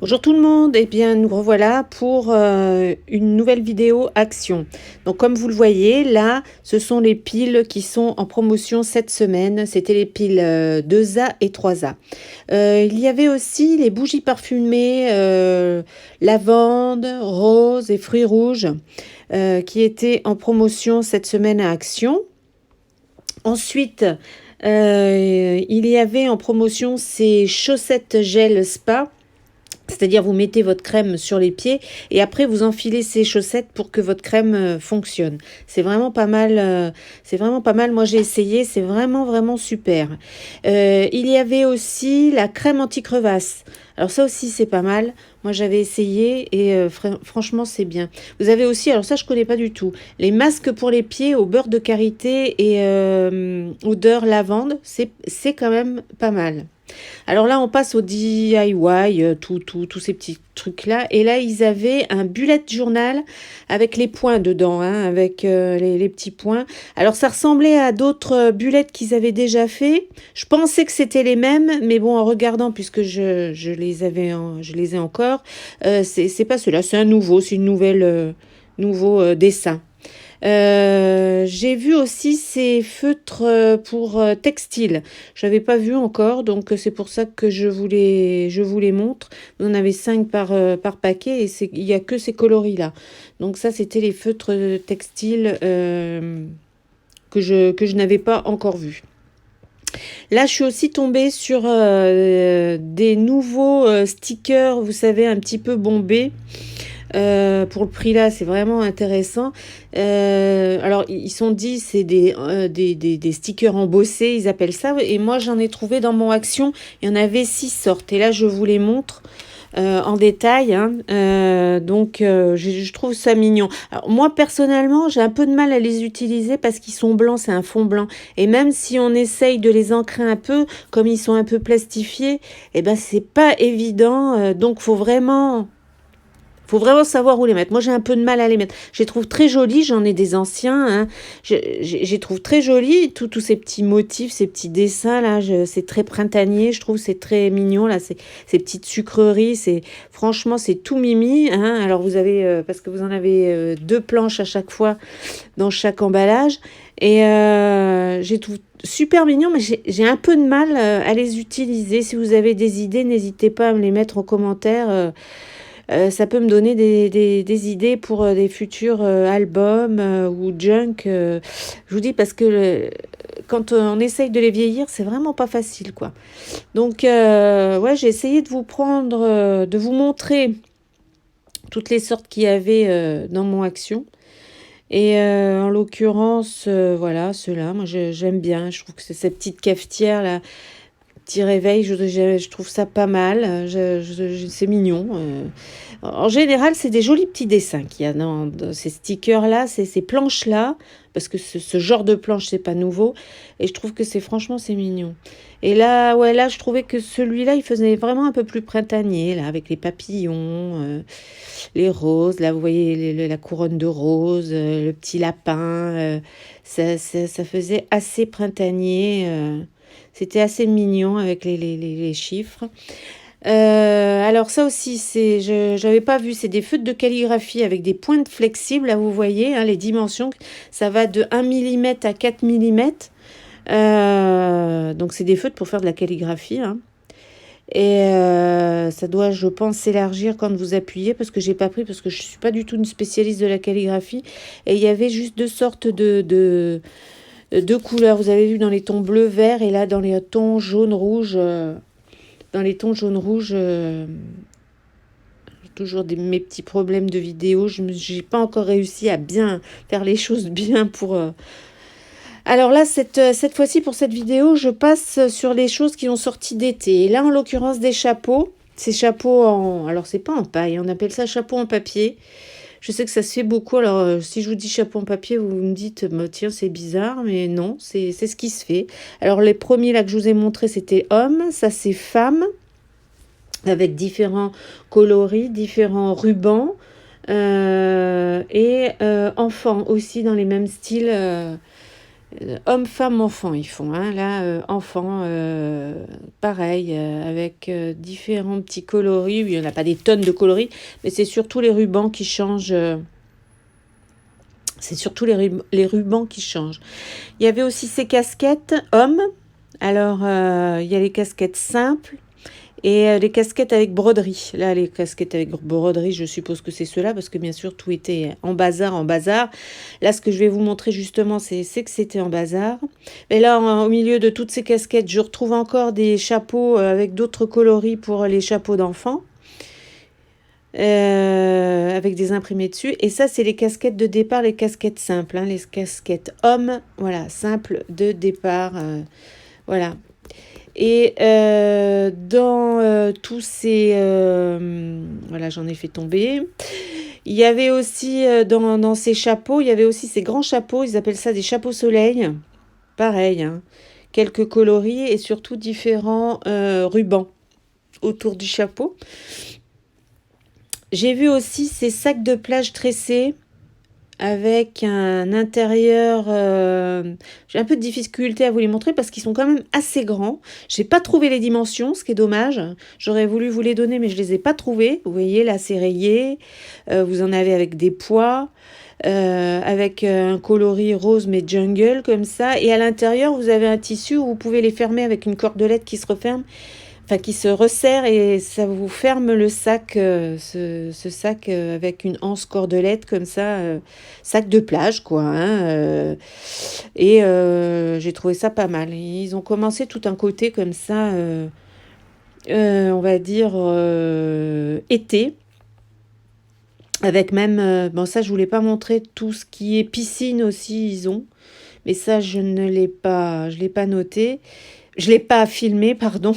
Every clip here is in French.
Bonjour tout le monde, et bien nous revoilà pour une nouvelle vidéo action. Donc comme vous le voyez là, ce sont les piles qui sont en promotion cette semaine. C'était les piles 2A et 3A. Il y avait aussi les bougies parfumées lavande, rose et fruits rouges qui étaient en promotion cette semaine à Action. Ensuite, il y avait en promotion ces chaussettes gel spa. C'est-à-dire vous mettez votre crème sur les pieds et après vous enfilez ces chaussettes pour que votre crème fonctionne. C'est vraiment pas mal. Moi j'ai essayé, c'est vraiment super. Il y avait aussi la crème anti-crevasse. Alors ça aussi c'est pas mal. Moi j'avais essayé et franchement c'est bien. Vous avez aussi, alors ça je connais pas du tout, les masques pour les pieds au beurre de karité et odeur lavande. C'est quand même pas mal. Alors là, on passe au DIY, tous ces petits trucs-là. Et là, ils avaient un bullet journal avec les points dedans, hein, avec les petits points. Alors, ça ressemblait à d'autres bullets qu'ils avaient déjà fait. Je pensais que c'était les mêmes, mais bon, en regardant, puisque je les ai encore, c'est pas ceux-là, c'est un nouveau, c'est une nouvelle, nouveau dessin. J'ai vu aussi ces feutres pour textile. J'avais pas vu encore, donc c'est pour ça que je vous les montre. Vous en avez 5 par paquet et il y a que ces coloris-là. Donc ça, c'était les feutres textiles que je n'avais pas encore vus. Là, je suis aussi tombée sur des nouveaux stickers, vous savez, un petit peu bombés. Pour le prix là, c'est vraiment intéressant. Alors ils sont dit c'est des stickers embossés, ils appellent ça. Et moi j'en ai trouvé dans mon Action. Il y en avait 6 sortes. Et là je vous les montre en détail. Hein. Je trouve ça mignon. Alors, moi personnellement, j'ai un peu de mal à les utiliser parce qu'ils sont blancs, c'est un fond blanc. Et même si on essaye de les ancrer un peu, comme ils sont un peu plastifiés, eh ben c'est pas évident. Donc faut vraiment savoir où les mettre. Moi, j'ai un peu de mal à les mettre. Je les trouve très jolis. J'en ai des anciens. Hein. Je les trouve très jolis. Tous ces petits motifs, ces petits dessins, là, c'est très printanier. Je trouve c'est très mignon, là. Ces petites sucreries. Franchement, c'est tout mimi. Hein. Alors, vous avez... parce que vous en avez 2 planches à chaque fois dans chaque emballage. Et je les trouve super mignons, mais j'ai un peu de mal à les utiliser. Si vous avez des idées, n'hésitez pas à me les mettre en commentaire. Ça peut me donner des idées pour des futurs albums ou junk. Je vous dis parce que quand on essaye de les vieillir, c'est vraiment pas facile, quoi. Donc, ouais, j'ai essayé de vous montrer toutes les sortes qu'il y avait dans mon Action. Et en l'occurrence, voilà, ceux-là, moi j'aime bien. Je trouve que c'est cette petite cafetière là. Petit réveil, je trouve ça pas mal, c'est mignon. En général, c'est des jolis petits dessins qu'il y a dans ces stickers-là, ces planches-là, parce que ce genre de planche, c'est pas nouveau, et je trouve que franchement, c'est mignon. Et là, ouais, là, je trouvais que celui-là, il faisait vraiment un peu plus printanier, là, avec les papillons, les roses, là, vous voyez la couronne de roses, le petit lapin, ça faisait assez printanier, c'était assez mignon avec les chiffres. Alors ça aussi, j'avais pas vu, c'est des feutres de calligraphie avec des pointes flexibles, là vous voyez, hein, les dimensions, ça va de 1 mm à 4 mm. Donc c'est des feutres pour faire de la calligraphie. Hein. Et ça doit, je pense, s'élargir quand vous appuyez, parce que j'ai pas pris, parce que je suis pas du tout une spécialiste de la calligraphie. Et il y avait juste 2 sortes de 2 couleurs, vous avez vu, dans les tons bleu, vert, et là dans les tons jaune, rouge. Dans les tons jaune, rouge, toujours mes petits problèmes de vidéo. J'ai pas encore réussi à bien faire les choses bien pour... Alors là, cette fois-ci, pour cette vidéo, je passe sur les choses qui ont sorti d'été. Et là, en l'occurrence, des chapeaux. Ces chapeaux en... Alors, c'est pas en paille, on appelle ça chapeau en papier. Je sais que ça se fait beaucoup. Alors, si je vous dis chapeau en papier, vous me dites, tiens, c'est bizarre, mais non, c'est ce qui se fait. Alors, les premiers là que je vous ai montrés, c'était hommes. Ça, c'est femmes, avec différents coloris, différents rubans. et enfants aussi dans les mêmes styles. Homme, femme, enfant, ils font. Hein. Là, enfant, pareil, avec différents petits coloris. Il n'y en a pas des tonnes de coloris, mais c'est surtout les rubans qui changent. C'est surtout les rubans qui changent. Il y avait aussi ces casquettes hommes. Alors, il y a les casquettes simples et les casquettes avec broderie. Là, les casquettes avec broderie, je suppose que c'est ceux-là, parce que bien sûr, tout était en bazar, en bazar. Là, ce que je vais vous montrer justement, c'est que c'était en bazar. Et là, au milieu de toutes ces casquettes, je retrouve encore des chapeaux avec d'autres coloris pour les chapeaux d'enfants. Avec des imprimés dessus. Et ça, c'est les casquettes de départ, les casquettes simples. Hein, les casquettes hommes, voilà, simples de départ. Voilà. Et dans tous ces... voilà, j'en ai fait tomber. Il y avait aussi, dans ces chapeaux, il y avait aussi ces grands chapeaux. Ils appellent ça des chapeaux soleil. Pareil, hein, quelques coloris et surtout différents rubans autour du chapeau. J'ai vu aussi ces sacs de plage tressés avec un intérieur. J'ai un peu de difficulté à vous les montrer parce qu'ils sont quand même assez grands. J'ai pas trouvé les dimensions, ce qui est dommage. J'aurais voulu vous les donner, mais je les ai pas trouvés. Vous voyez, là, c'est rayé. Vous en avez avec des pois, avec un coloris rose mais jungle comme ça. Et à l'intérieur, vous avez un tissu où vous pouvez les fermer avec une cordelette qui se referme. Enfin, qui se resserre et ça vous ferme le sac, ce sac avec une anse cordelette comme ça, sac de plage quoi. Hein, et j'ai trouvé ça pas mal. Ils ont commencé tout un côté comme ça, on va dire été, avec même, bon ça je voulais pas montrer tout ce qui est piscine aussi ils ont, mais ça je l'ai pas noté, je l'ai pas filmé pardon.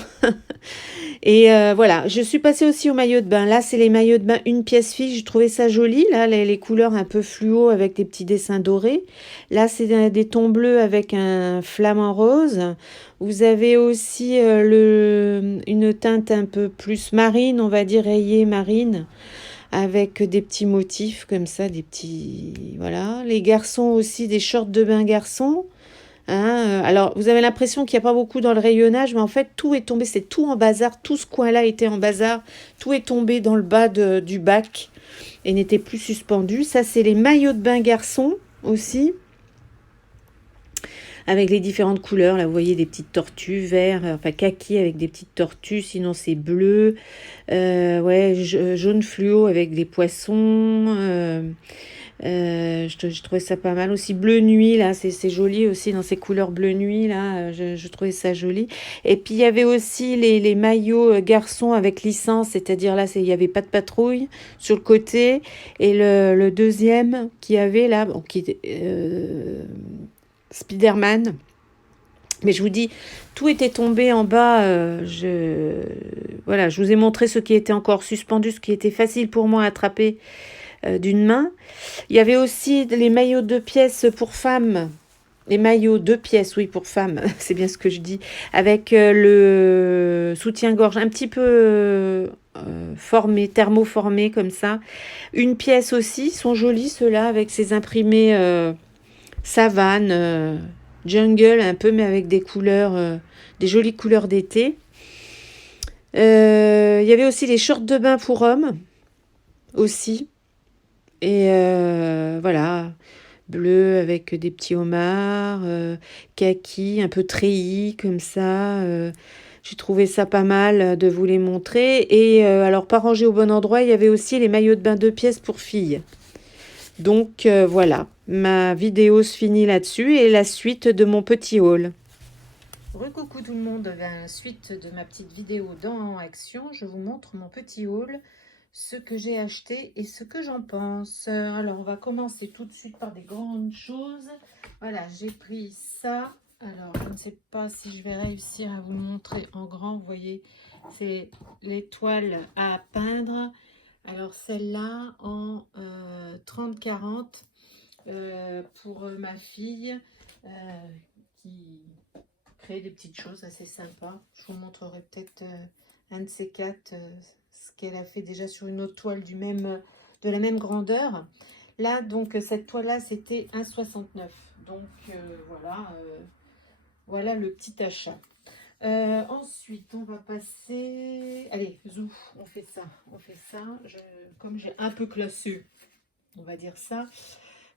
Et voilà, je suis passée aussi au maillot de bain. Là, c'est les maillots de bain une pièce fixe. J'ai trouvé ça joli. Là, les couleurs un peu fluo avec des petits dessins dorés. Là, c'est des tons bleus avec un flamant rose. Vous avez aussi une teinte un peu plus marine, on va dire rayée marine, avec des petits motifs comme ça, des petits... Voilà. Les garçons aussi, des shorts de bain garçons. Hein, alors, vous avez l'impression qu'il n'y a pas beaucoup dans le rayonnage, mais en fait, tout est tombé, c'est tout en bazar. Tout ce coin-là était en bazar. Tout est tombé dans le bas du bac et n'était plus suspendu. Ça, c'est les maillots de bain garçons aussi, avec les différentes couleurs. Là, vous voyez des petites tortues, vert, enfin kaki avec des petites tortues, sinon c'est bleu, ouais, jaune fluo avec des poissons. Je trouvais ça pas mal aussi. Bleu nuit, là, c'est joli aussi dans ces couleurs bleu nuit, là, je trouvais ça joli. Et puis il y avait aussi les maillots garçons avec licence, c'est-à-dire là, il n'y avait pas de patrouille sur le côté. Et le deuxième qui avait là, bon, qui était Spider-Man. Mais je vous dis, tout était tombé en bas. Voilà, je vous ai montré ce qui était encore suspendu, ce qui était facile pour moi à attraper d'une main. Il y avait aussi les maillots de pièces pour femmes. Les maillots de pièces, oui, pour femmes, c'est bien ce que je dis. Avec le soutien-gorge un petit peu formé, thermoformé comme ça. Une pièce aussi, sont jolis ceux-là, avec ces imprimés savane, jungle un peu, mais avec des couleurs, des jolies couleurs d'été. Il y avait aussi les shorts de bain pour hommes, aussi. Et voilà, bleu avec des petits homards, kaki, un peu treillis comme ça. J'ai trouvé ça pas mal de vous les montrer. Et alors, pas rangé au bon endroit, il y avait aussi les maillots de bain 2 pièces pour filles. Donc voilà, ma vidéo se finit là-dessus et la suite de mon petit haul. Recoucou tout le monde, la suite de ma petite vidéo dans Action, je vous montre mon petit haul, ce que j'ai acheté et ce que j'en pense. Alors on va commencer tout de suite par des grandes choses. Voilà, j'ai pris ça. Alors je ne sais pas si je vais réussir à vous le montrer en grand. Vous voyez, c'est les toiles à peindre. Alors celle-là en 30-40 pour ma fille qui crée des petites choses assez sympas. Je vous montrerai peut-être un de ces quatre, ce qu'elle a fait déjà sur une autre toile de la même grandeur. Là, donc, cette toile-là, c'était 1,69. Donc, voilà, voilà le petit achat. Ensuite, on va passer... Allez, zou, on fait ça. On fait ça. Comme j'ai un peu classé, on va dire ça.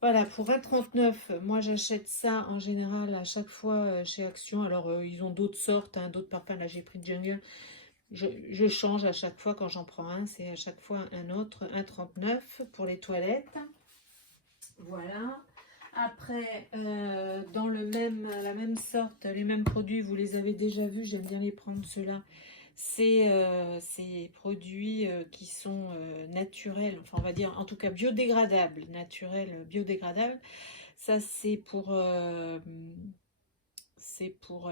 Voilà, pour 1,39, moi j'achète ça en général à chaque fois chez Action. Alors, ils ont d'autres sortes, hein, d'autres parfums. Là, j'ai pris Jungle. Je change à chaque fois quand j'en prends un. C'est à chaque fois un autre. 1,39 pour les toilettes. Voilà. Après, dans la même sorte, les mêmes produits, vous les avez déjà vus, j'aime bien les prendre ceux-là. C'est ces produits qui sont naturels, enfin on va dire en tout cas biodégradables, naturels, biodégradables. Ça c'est pour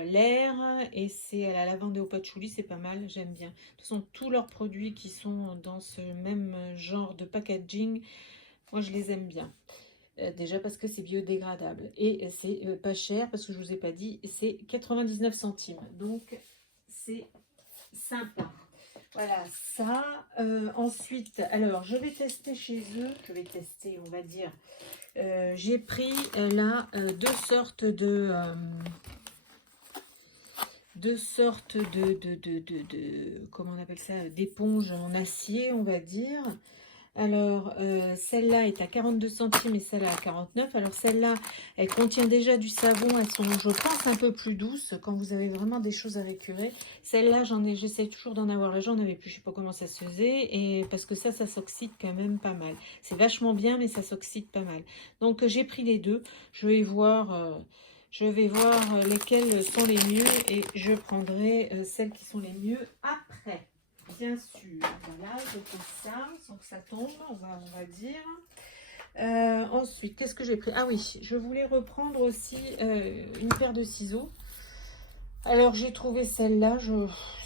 l'air et c'est à la lavande et au patchouli, c'est pas mal, j'aime bien. De toute façon, tous leurs produits qui sont dans ce même genre de packaging, moi je les aime bien. Déjà parce que c'est biodégradable et c'est pas cher parce que je vous ai pas dit, c'est 99 centimes. Donc c'est sympa. Voilà ça. Ensuite, alors je vais tester chez eux. Je vais tester, on va dire. J'ai pris là deux sortes de comment on appelle ça, d'éponges en acier, on va dire. Alors, celle-là est à 42 centimes et celle-là à 49. Alors, celle-là, elle contient déjà du savon. Elles sont, je pense, un peu plus douces quand vous avez vraiment des choses à récurer. Celle-là, j'essaie toujours d'en avoir. Là, j'en avais plus. Je sais pas comment ça se faisait. Et parce que ça s'oxyde quand même pas mal. C'est vachement bien, mais ça s'oxyde pas mal. Donc, j'ai pris les deux. Je vais voir lesquelles sont les mieux et je prendrai celles qui sont les mieux après. Bien sûr, voilà, je fais ça sans que ça tombe, on va dire. Ensuite, qu'est-ce que j'ai pris? Ah oui, je voulais reprendre aussi une paire de ciseaux. Alors, j'ai trouvé celle-là,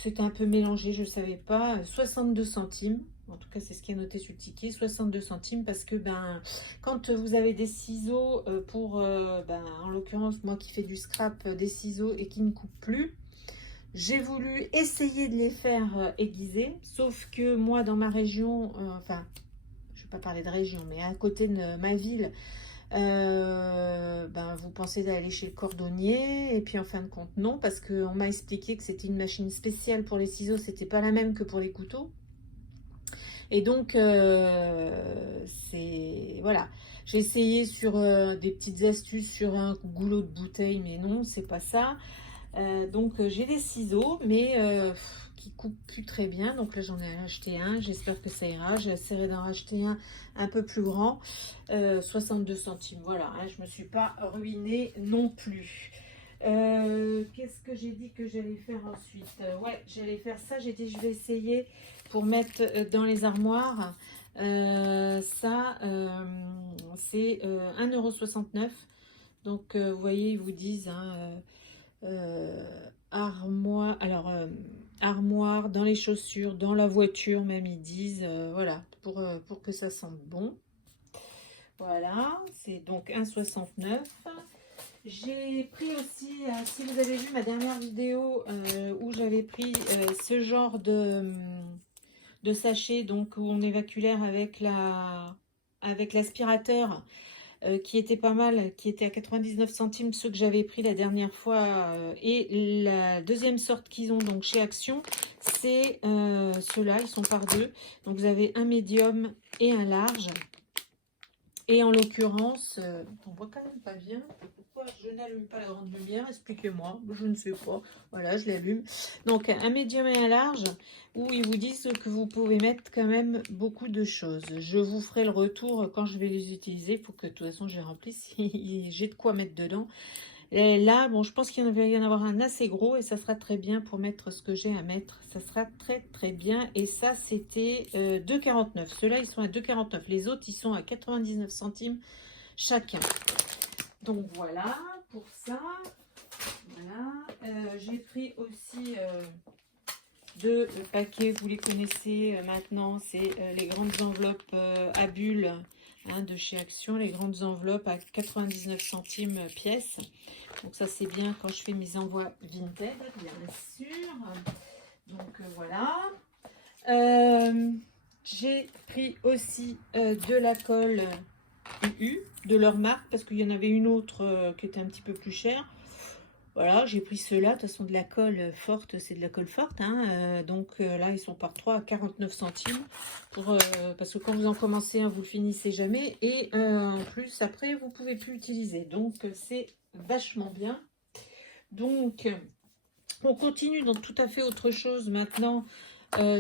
c'était un peu mélangé, je ne savais pas. 62 centimes, en tout cas, c'est ce qui est noté sur le ticket, 62 centimes, parce que quand vous avez des ciseaux en l'occurrence, moi qui fais du scrap, des ciseaux et qui ne coupent plus, j'ai voulu essayer de les faire aiguiser, sauf que moi, dans ma région, enfin, je ne vais pas parler de région, mais à côté de ma ville, vous pensez d'aller chez le cordonnier, et puis en fin de compte, non, parce qu'on m'a expliqué que c'était une machine spéciale pour les ciseaux, c'était pas la même que pour les couteaux. Et donc, voilà. J'ai essayé sur des petites astuces sur un goulot de bouteille, mais non, c'est pas ça. Donc j'ai des ciseaux mais qui coupent plus très bien, donc là j'en ai acheté un, j'espère que ça ira. J'essaierai d'en racheter un peu plus grand, 62 centimes, voilà, hein, je me suis pas ruinée non plus. Qu'est-ce que j'ai dit que j'allais faire ensuite? Ouais, j'allais faire ça, j'ai dit je vais essayer pour mettre dans les armoires. Ça c'est 1,69 €. Donc vous voyez, ils vous disent hein, armoire dans les chaussures, dans la voiture même, ils disent, voilà, pour que ça sente bon. Voilà, c'est donc 1,69 €. J'ai pris aussi, si vous avez vu ma dernière vidéo où j'avais pris ce genre de sachet, donc où on évacue l'air avec l'aspirateur, qui était pas mal, qui était à 99 centimes, ceux que j'avais pris la dernière fois. Et la deuxième sorte qu'ils ont donc chez Action, c'est ceux-là, ils sont par deux. Donc vous avez un médium et un large. Et en l'occurrence, on voit quand même pas bien. Pourquoi je n'allume pas la grande lumière? Expliquez-moi, je ne sais pas. Voilà, je l'allume. Donc un médium et un large, où ils vous disent que vous pouvez mettre quand même beaucoup de choses. Je vous ferai le retour quand je vais les utiliser. Il faut que de toute façon je les remplisse. J'ai de quoi mettre dedans. Et là, bon, je pense qu'il va y en avoir un assez gros et ça sera très bien pour mettre ce que j'ai à mettre. Ça sera très très bien. Et ça, c'était 2,49 €. Ceux-là, ils sont à 2,49 €. Les autres, ils sont à 99 centimes chacun. Donc voilà, pour ça. Voilà. J'ai pris aussi deux paquets, vous les connaissez maintenant, c'est les grandes enveloppes à bulles. Hein, de chez Action, les grandes enveloppes à 99 centimes pièce. Donc ça c'est bien quand je fais mes envois Vinted, bien sûr. Donc voilà. J'ai pris aussi de la colle UU de leur marque, parce qu'il y en avait une autre qui était un petit peu plus chère. Voilà, j'ai pris ceux-là. De toute façon, de la colle forte, c'est de la colle forte. Hein. Donc là, ils sont par 3 à 49 centimes. Parce que quand vous en commencez un, vous le finissez jamais. Et en plus, après, vous pouvez plus l'utiliser. Donc, c'est vachement bien. Donc, on continue dans tout à fait autre chose maintenant.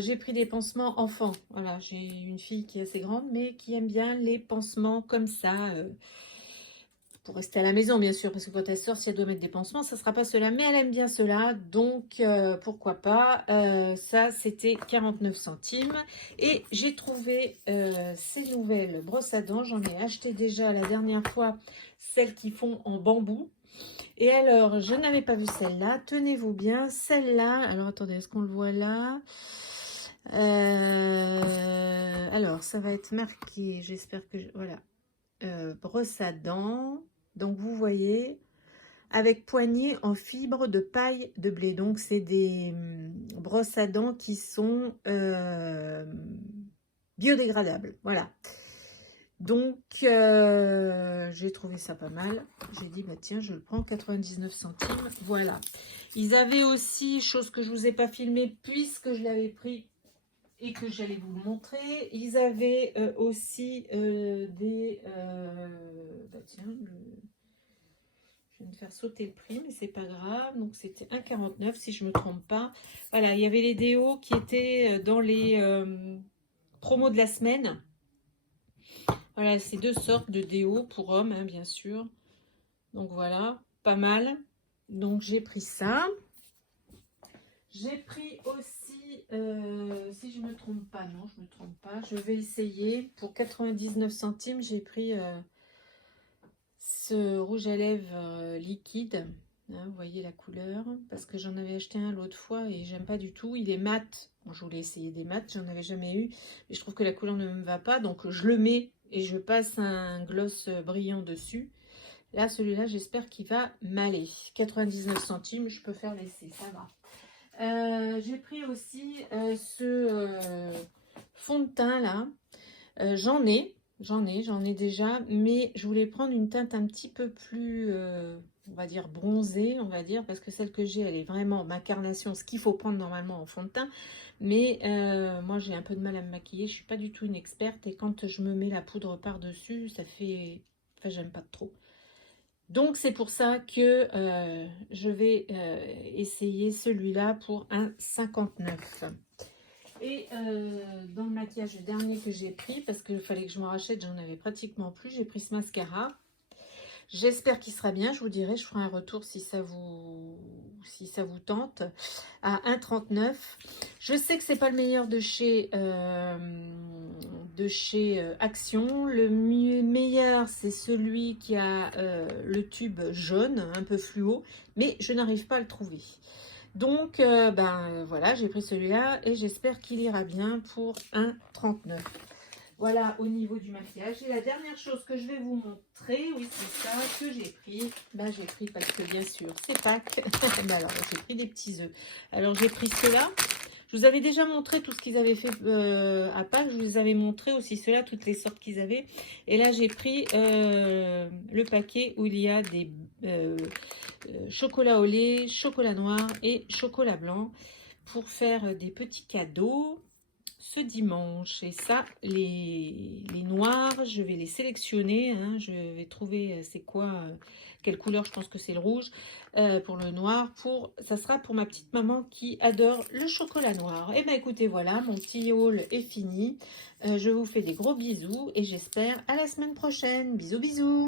J'ai pris des pansements enfants. Voilà, j'ai une fille qui est assez grande, mais qui aime bien les pansements comme ça. Pour rester à la maison, bien sûr, parce que quand elle sort, si elle doit mettre des pansements, ça ne sera pas cela. Mais elle aime bien cela, donc pourquoi pas. Ça, c'était 49 centimes. Et j'ai trouvé ces nouvelles brosses à dents. J'en ai acheté déjà la dernière fois, celles qui font en bambou. Et alors, je n'avais pas vu celle-là. Tenez-vous bien, celle-là. Alors, attendez, est-ce qu'on le voit là? Alors, ça va être marqué. J'espère que... Voilà. Brosse à dents. Donc, vous voyez, avec poignée en fibre de paille de blé. Donc, c'est des brosses à dents qui sont biodégradables. Voilà. Donc, j'ai trouvé ça pas mal. J'ai dit, bah tiens, je le prends, 99 centimes. Voilà. Ils avaient aussi, chose que je vous ai pas filmé puisque je l'avais pris et que j'allais vous le montrer, ils avaient aussi des... bah tiens, je viens de faire sauter le prix, mais c'est pas grave. Donc, c'était 1,49 si je me trompe pas. Voilà, il y avait les déos qui étaient dans les promos de la semaine. Voilà, c'est deux sortes de déos pour hommes, hein, bien sûr. Donc voilà, pas mal. Donc j'ai pris ça. J'ai pris aussi, si je me trompe pas, non, je me trompe pas. Je vais essayer. Pour 99 centimes, j'ai pris ce rouge à lèvres liquide. Hein, vous voyez la couleur. Parce que j'en avais acheté un l'autre fois et j'aime pas du tout. Il est mat. Bon, je voulais essayer des mats, j'en avais jamais eu. Mais je trouve que la couleur ne me va pas. Donc je le mets et je passe un gloss brillant dessus. Là, celui-là, j'espère qu'il va m'aller. 99 centimes, je peux faire l'essai, ça va. J'ai pris aussi ce fond de teint là. J'en ai déjà, mais je voulais prendre une teinte un petit peu plus, on va dire bronzée, on va dire, parce que celle que j'ai, elle est vraiment ma carnation, ce qu'il faut prendre normalement en fond de teint. Mais moi, j'ai un peu de mal à me maquiller, je suis pas du tout une experte, et quand je me mets la poudre par-dessus, ça fait... Enfin, j'aime pas trop. Donc, c'est pour ça que je vais essayer celui-là pour 1,59 €. Et dans le maquillage, le dernier que j'ai pris, parce qu'il fallait que je m'en rachète, j'en avais pratiquement plus, j'ai pris ce mascara. J'espère qu'il sera bien, je vous dirai, je ferai un retour si ça vous tente, à 1,39 €. Je sais que c'est pas le meilleur de chez Action. Le meilleur, c'est celui qui a le tube jaune, un peu fluo, mais je n'arrive pas à le trouver. Donc, ben voilà, j'ai pris celui-là et j'espère qu'il ira bien pour 1,39 €. Voilà, au niveau du maquillage. Et la dernière chose que je vais vous montrer, oui, c'est ça que j'ai pris. Ben, j'ai pris parce que, bien sûr, c'est Pâques. Ben alors, j'ai pris des petits œufs. Alors, j'ai pris ceux-là. Je vous avais déjà montré tout ce qu'ils avaient fait à Pâques. Je vous avais montré aussi ceux-là, toutes les sortes qu'ils avaient. Et là, j'ai pris le paquet où il y a des chocolat au lait, chocolat noir et chocolat blanc pour faire des petits cadeaux ce dimanche. Et ça, les noirs, je vais les sélectionner. Hein, je vais trouver c'est quoi, quelle couleur, je pense que c'est le rouge. Pour le noir, ça sera pour ma petite maman qui adore le chocolat noir. Et bien écoutez, voilà, mon petit haul est fini. Je vous fais des gros bisous et j'espère à la semaine prochaine. Bisous, bisous.